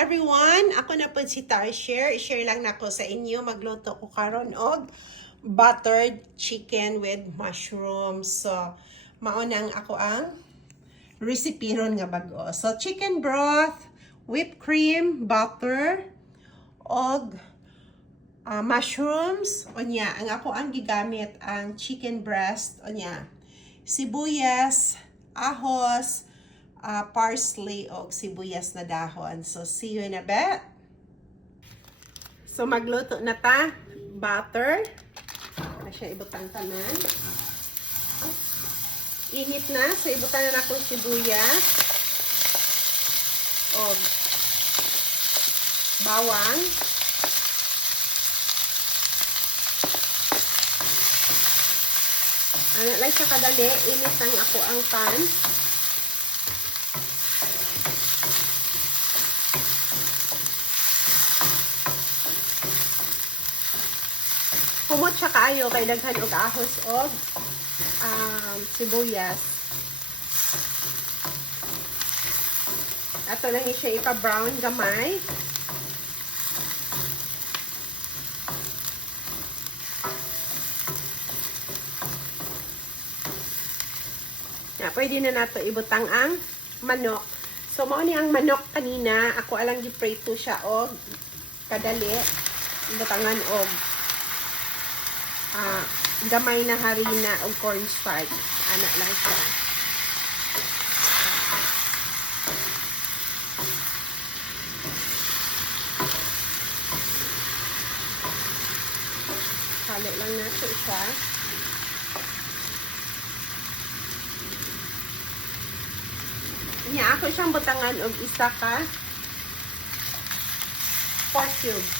everyone! Ako na po si Tarshare. I-share lang na ko sa inyo. Magluto ko karon og buttered chicken with mushrooms. So, maunang ako ang recipe ron nga bago. So, chicken broth, whipped cream, butter, og mushrooms. Onya, ang ako ang gigamit ang chicken breast. Onya, sibuyas, ahos, parsley o sibuyas na dahon. So, see you in a bit. So, magluto na ta. Butter. Na siya ibutang tanan. Init na. So, ibutang na akong sibuyas. O bawang. Ano lang siya kadali. Init lang ako ang pan. Humot siya kaayo kay daghan og ahos og sibuyas. Ato lang siya ipa-brown gamay. Ya, pwede na nato ibutang ang manok. So mao ni ang manok kanina, ako alang giprito siya og kadali. Ibutangan og gamay na harina o cornstarch. Anak lang siya. Halo lang nato siya. Nya ako siyang butangan og isa ka pork cube.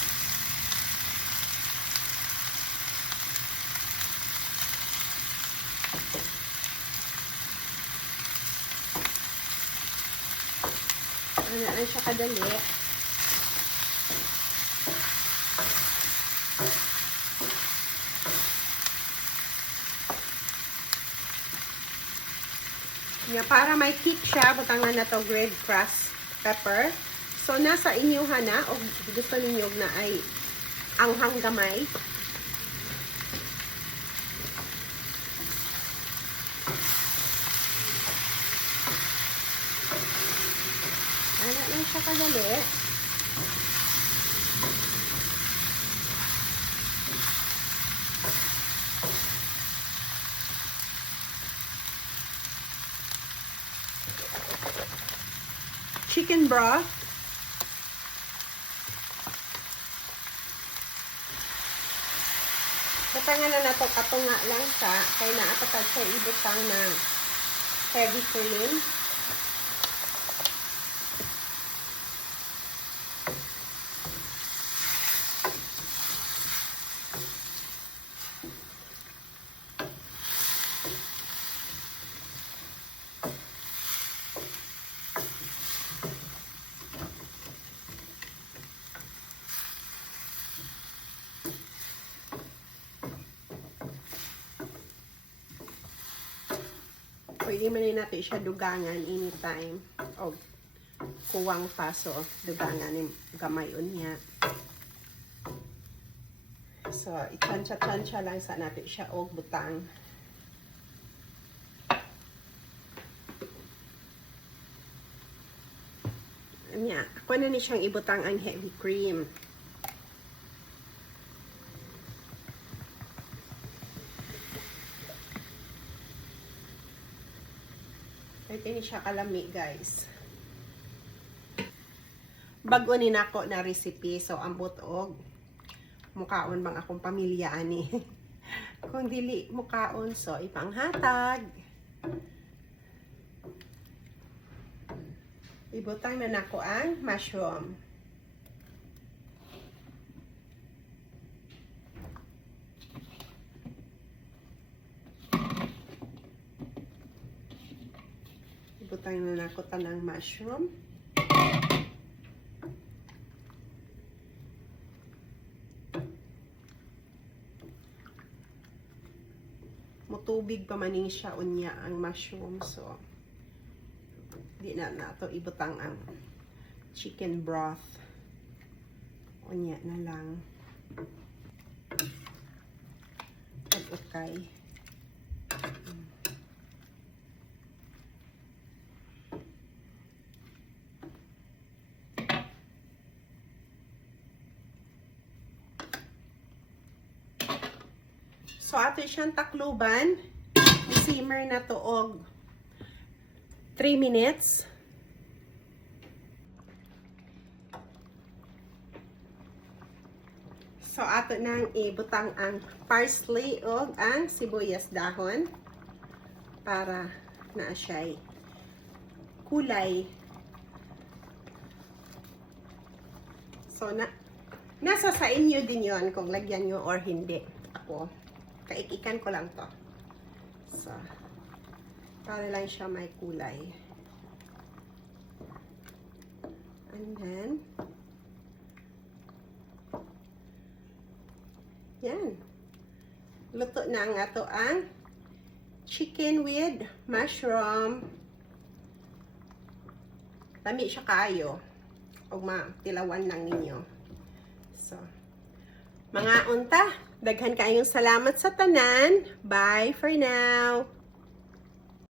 Ano lang siya kadali. Yeah, para may kick siya, butangan na to red crust pepper. So, nasa inyo na o gusto ninyo na ay anghang gamay. Ano lang siya kadali. Chicken broth. Butangan na nato katunga lang siya. Kaya naapatag siya ibutang ng heavy cream. Pwede man natin siya dugangan anytime. O kuwang paso, dugangan yung gamay niya. So, itansya-tansya lang sa natin siya o butang. Anya, ako na ni siyang ibutang ang heavy cream. Ito ni siya kalami, guys. Bago ni nako na recipe, so ambot og mukaon bang akong pamilya ani. Kung dili mukaon, so ipanghatag. Ibutang na nako ang mushroom. Ibutang na nako tanang mushroom. Mutubig pa maning siya unya ang mushroom. So, di na nato ibutang ang chicken broth. Unya na lang. At okay. So, ato siyang takluban. Simmer na to og 3 minutes. So, ato nang ibutang ang parsley og ang sibuyas dahon para na siya'y kulay. So, nasa sa inyo din yon kung lagyan nyo or hindi. Ako, kaikikan ko lang to. So, para lang siya may kulay. And then, yan. Luto na ang ato ang chicken with mushroom. Lami siya kaayo. O tilawan lang ninyo. So, mga unta, daghan kayong salamat sa tanan. Bye for now.